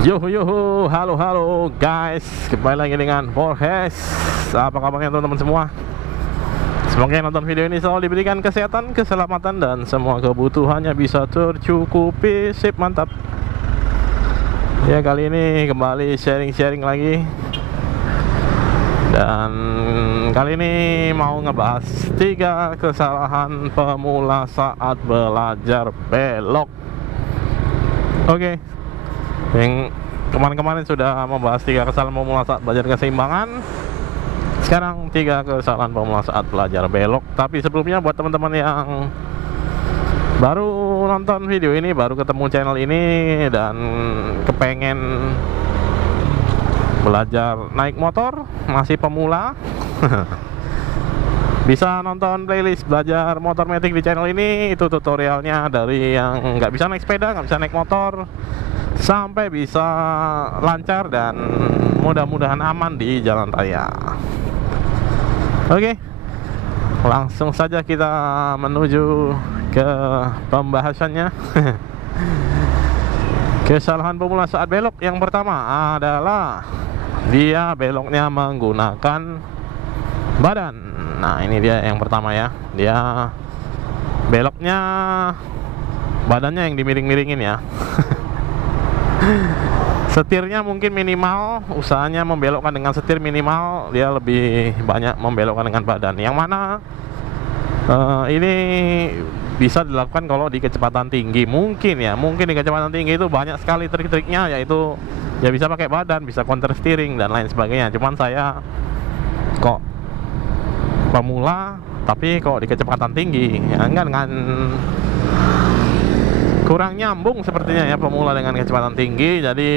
Yo yo, halo halo guys, kembali lagi dengan Borges. Apa kabarnya teman-teman semua? Semoga yang nonton video ini selalu diberikan kesehatan, keselamatan, dan semua kebutuhannya bisa tercukupi. Sip, mantap. Ya, kali ini kembali sharing-sharing lagi. Dan kali ini mau ngebahas 3 kesalahan pemula saat belajar belok. Oke. Yang kemarin-kemarin sudah membahas 3 kesalahan pemula saat belajar keseimbangan. Sekarang 3 kesalahan pemula saat belajar belok. Tapi sebelumnya buat teman-teman yang baru nonton video ini, baru ketemu channel ini, dan kepengen belajar naik motor, masih pemula, bisa nonton playlist belajar motor metik di channel ini. Itu tutorialnya dari yang nggak bisa naik sepeda, nggak bisa naik motor, sampai bisa lancar dan mudah-mudahan aman di jalan raya. Oke, langsung saja kita menuju ke pembahasannya. Kesalahan pemula saat belok yang pertama adalah dia beloknya menggunakan badan. Nah, ini dia yang pertama ya. Dia beloknya badannya yang dimiring-miringin ya. Setirnya mungkin minimal, usahanya membelokkan dengan setir minimal, dia lebih banyak membelokkan dengan badan. Yang mana ini bisa dilakukan kalau di kecepatan tinggi. Mungkin di kecepatan tinggi itu banyak sekali trik-triknya, yaitu ya bisa pakai badan, bisa counter steering dan lain sebagainya. Cuman saya kok pemula, tapi kok di kecepatan tinggi ya, enggak, dengan kurang nyambung sepertinya ya pemula dengan kecepatan tinggi. Jadi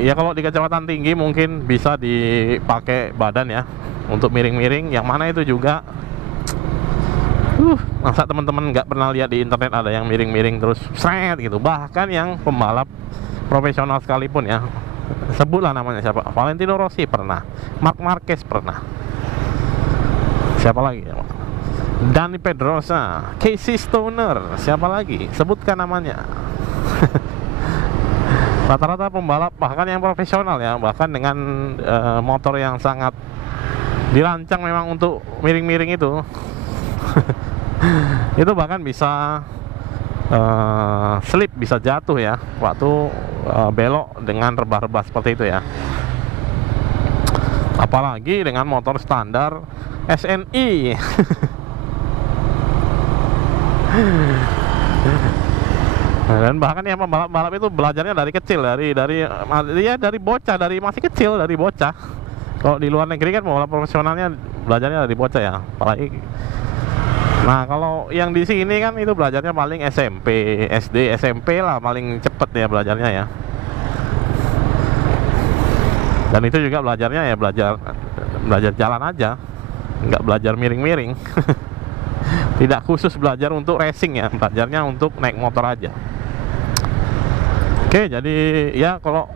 ya kalau di kecepatan tinggi mungkin bisa dipakai badan ya untuk miring-miring, yang mana itu juga masa teman-teman nggak pernah lihat di internet ada yang miring-miring terus seret gitu. Bahkan yang pembalap profesional sekalipun ya, sebutlah namanya siapa, Valentino Rossi pernah, Marc Marquez pernah, siapa lagi ya, Dani Pedrosa, Casey Stoner, siapa lagi, sebutkan namanya. Rata-rata pembalap bahkan yang profesional ya, bahkan dengan motor yang sangat dirancang memang untuk miring-miring itu, itu bahkan bisa slip, bisa jatuh ya waktu belok dengan rebah-rebah seperti itu ya. Apalagi dengan motor standar SNI. Dan bahkan yang pembalap-pembalap itu belajarnya dari kecil, dari bocah, dari masih kecil, dari bocah. Kalau di luar negeri kan pembalap profesionalnya belajarnya dari bocah ya, apalagi. Nah, kalau yang di sini kan itu belajarnya paling SMP, SD, SMP lah paling cepet ya belajarnya ya. Dan itu juga belajarnya ya belajar jalan aja, nggak belajar miring-miring. Tidak khusus belajar untuk racing ya, belajarnya untuk naik motor aja. Oke, jadi ya kalau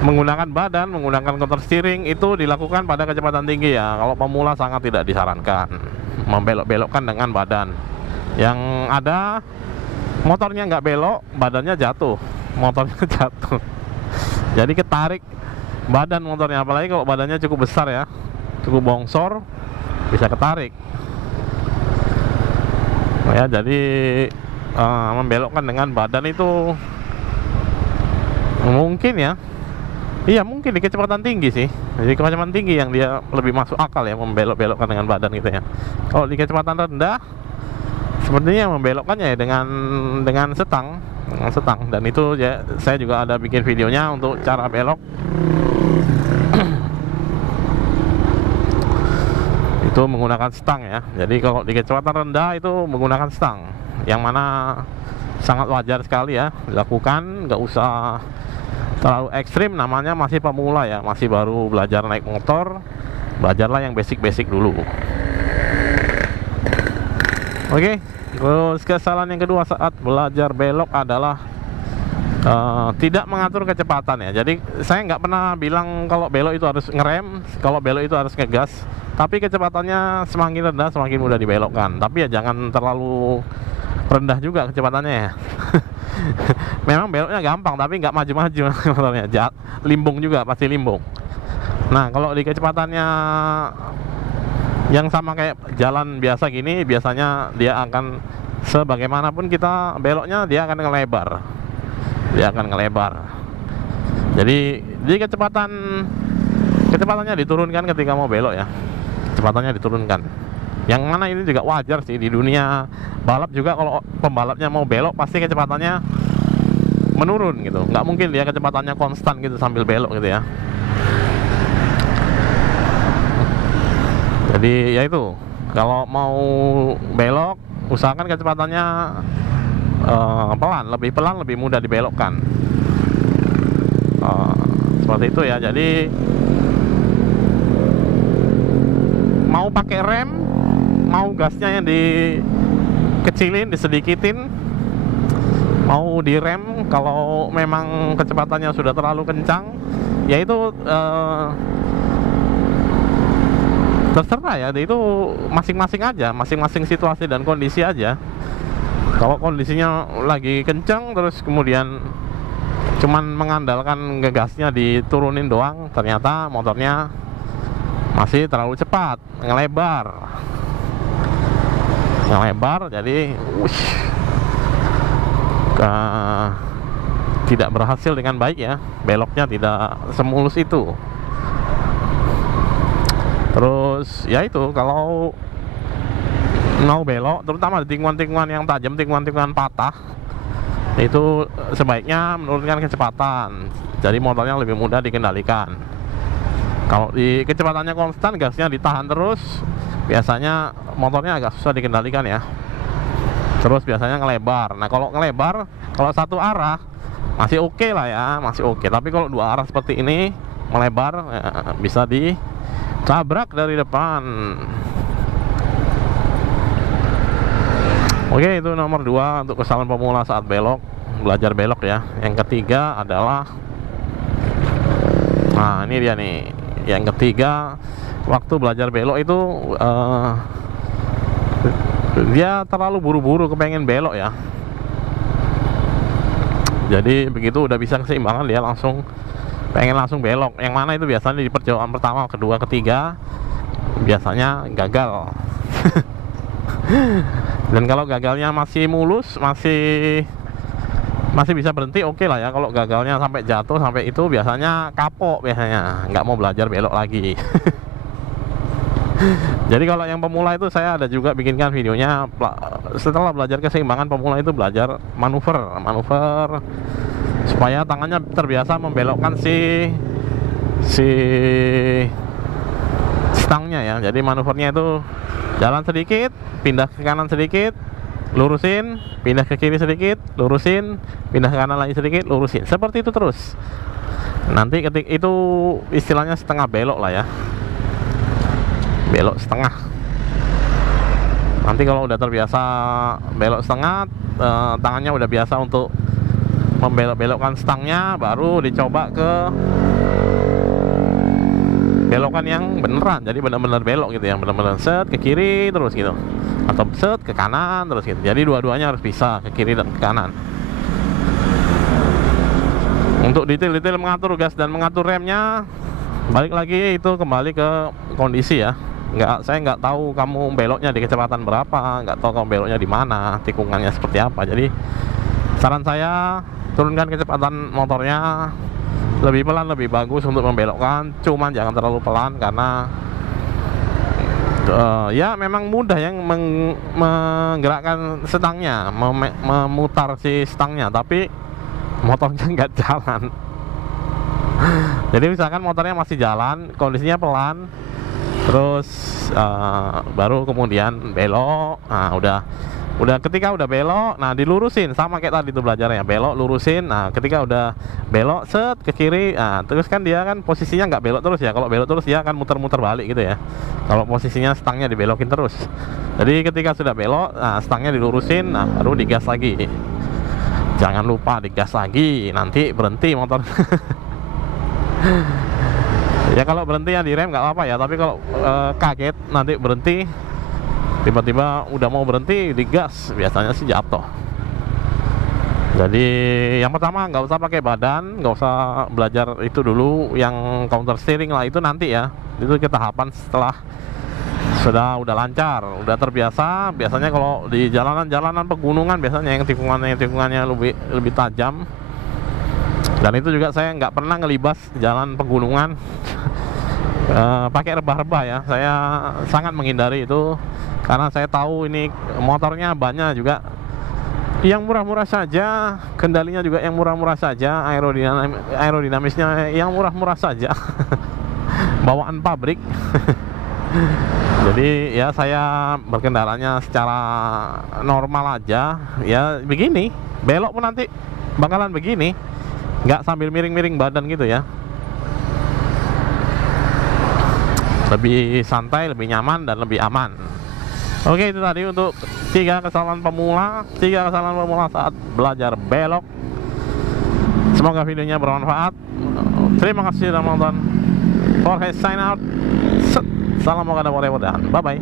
menggunakan badan, menggunakan counter steering itu dilakukan pada kecepatan tinggi ya. Kalau pemula sangat tidak disarankan membelok-belokkan dengan badan. Yang ada motornya nggak belok, badannya jatuh, motornya jatuh. Jadi ketarik badan motornya, apalagi kalau badannya cukup besar ya, cukup bongsor, bisa ketarik. Nah, ya, jadi membelokkan dengan badan itu mungkin ya, iya mungkin di kecepatan tinggi sih. Jadi kecepatan tinggi yang dia lebih masuk akal ya membelok-belokkan dengan badan gitu ya. Kalau di kecepatan rendah, sepertinya membelokkannya ya dengan setang, dan itu ya saya juga ada bikin videonya untuk cara belok. Itu menggunakan stang ya. Jadi kalau di kecepatan rendah itu menggunakan stang, yang mana sangat wajar sekali ya dilakukan, nggak usah terlalu ekstrim. Namanya masih pemula ya, masih baru belajar naik motor, belajarlah yang basic-basic dulu. Oke, terus kesalahan yang kedua saat belajar belok adalah tidak mengatur kecepatan ya. Jadi saya nggak pernah bilang kalau belok itu harus ngerem, kalau belok itu harus ngegas. Tapi kecepatannya semakin rendah semakin mudah dibelokkan. Tapi ya jangan terlalu rendah juga kecepatannya ya. Memang beloknya gampang tapi nggak maju-maju motornya, limbung juga, pasti limbung. Nah kalau di kecepatannya yang sama kayak jalan biasa gini, biasanya dia akan sebagaimanapun kita beloknya dia akan ngelebar, jadi di kecepatannya diturunkan ketika mau belok ya, kecepatannya diturunkan. Yang mana ini juga wajar sih di dunia balap juga, kalau pembalapnya mau belok pasti kecepatannya menurun gitu. Nggak mungkin dia kecepatannya konstan gitu sambil belok gitu ya. Jadi ya itu, kalau mau belok usahakan kecepatannya lebih pelan, lebih mudah dibelokkan. Seperti itu ya. Jadi mau pakai rem, mau gasnya yang dikecilin, disedikitin, mau direm kalau memang kecepatannya sudah terlalu kencang, ya itu terserah ya, itu masing-masing aja, masing-masing situasi dan kondisi aja. Kalau kondisinya lagi kencang terus kemudian cuman mengandalkan gasnya diturunin doang, ternyata motornya masih terlalu cepat, ngelebar, jadi tidak berhasil dengan baik ya, beloknya tidak semulus itu. Terus ya itu, kalau mau belok terutama di tikungan-tikungan yang tajam, tikungan-tikungan patah, itu sebaiknya menurunkan kecepatan, jadi motornya lebih mudah dikendalikan. Kalau di kecepatannya konstan, gasnya ditahan terus, biasanya motornya agak susah dikendalikan ya. Terus biasanya ngelebar. Nah kalau ngelebar, kalau satu arah masih oke lah ya, masih oke. Tapi kalau dua arah seperti ini melebar ya, bisa ditabrak dari depan. Oke, itu nomor 2 untuk kesalahan pemula saat belok, belajar belok ya. Yang ketiga adalah, nah ini dia nih, yang ketiga, waktu belajar belok itu dia terlalu buru-buru kepengen belok ya. Jadi begitu udah bisa keseimbangan, dia pengen langsung belok. Yang mana itu biasanya di perjalanan pertama, kedua, ketiga biasanya gagal. Dan kalau gagalnya masih mulus, masih bisa berhenti, oke lah ya. Kalau gagalnya sampai jatuh, sampai itu biasanya kapok, biasanya nggak mau belajar belok lagi. Jadi kalau yang pemula itu saya ada juga bikinkan videonya, setelah belajar keseimbangan pemula itu belajar manuver supaya tangannya terbiasa membelokkan si stangnya ya. Jadi manuvernya itu jalan sedikit, pindah ke kanan sedikit, lurusin, pindah ke kiri sedikit, lurusin, pindah ke kanan lagi sedikit, lurusin. Seperti itu terus. Nanti ketika itu istilahnya setengah belok lah ya, belok setengah. Nanti kalau udah terbiasa belok setengah, tangannya udah biasa untuk membelok-belokkan stangnya, baru dicoba ke belokan yang beneran. Jadi benar-benar belok gitu ya, benar-benar set ke kiri terus gitu, atau set ke kanan terus gitu. Jadi dua-duanya harus bisa, ke kiri dan ke kanan. Untuk detail-detail mengatur gas dan mengatur remnya, balik lagi itu kembali ke kondisi ya. Saya nggak tahu kamu beloknya di kecepatan berapa, nggak tahu kamu beloknya di mana, tikungannya seperti apa. Jadi saran saya, turunkan kecepatan motornya, lebih pelan lebih bagus untuk membelokkan. Cuman jangan terlalu pelan, karena ya memang mudah yang menggerakkan stangnya, memutar si stangnya, tapi motornya nggak jalan. Jadi misalkan motornya masih jalan, kondisinya pelan, terus baru kemudian belok. Nah udah ketika udah belok, nah dilurusin sama kayak tadi tuh belajarnya, belok lurusin. Nah ketika udah belok set ke kiri, nah terus kan dia kan posisinya nggak belok terus ya. Kalau belok terus dia akan muter-muter balik gitu ya, kalau posisinya stangnya dibelokin terus. Jadi ketika sudah belok, nah stangnya dilurusin, nah baru digas lagi. Jangan lupa digas lagi, nanti berhenti motor. Ya kalau berhenti ya direm nggak apa-apa ya, tapi kalau kaget nanti berhenti, tiba-tiba udah mau berhenti digas, biasanya sih jatuh. Jadi yang pertama nggak usah pakai badan, nggak usah belajar itu dulu, yang counter steering lah itu nanti ya. Itu kita tahapan setelah udah lancar, udah terbiasa. Biasanya kalau di jalanan pegunungan biasanya yang tikungannya lebih tajam. Dan itu juga saya nggak pernah ngelibas jalan pegunungan pakai rebah-rebah ya. Saya sangat menghindari itu karena saya tahu ini motornya banyak juga yang murah-murah saja, kendalinya juga yang murah-murah saja, aerodinamisnya yang murah-murah saja. Bawaan pabrik. Jadi ya saya berkendaranya secara normal aja. Ya begini, belok pun nanti bakalan begini, nggak sambil miring-miring badan gitu ya. Lebih santai, lebih nyaman, dan lebih aman. Oke, itu tadi untuk 3 kesalahan pemula saat belajar belok. Semoga videonya bermanfaat. Terima kasih sudah menonton. Jorge sign out. Salam moga dan mudah-mudahan. Bye bye.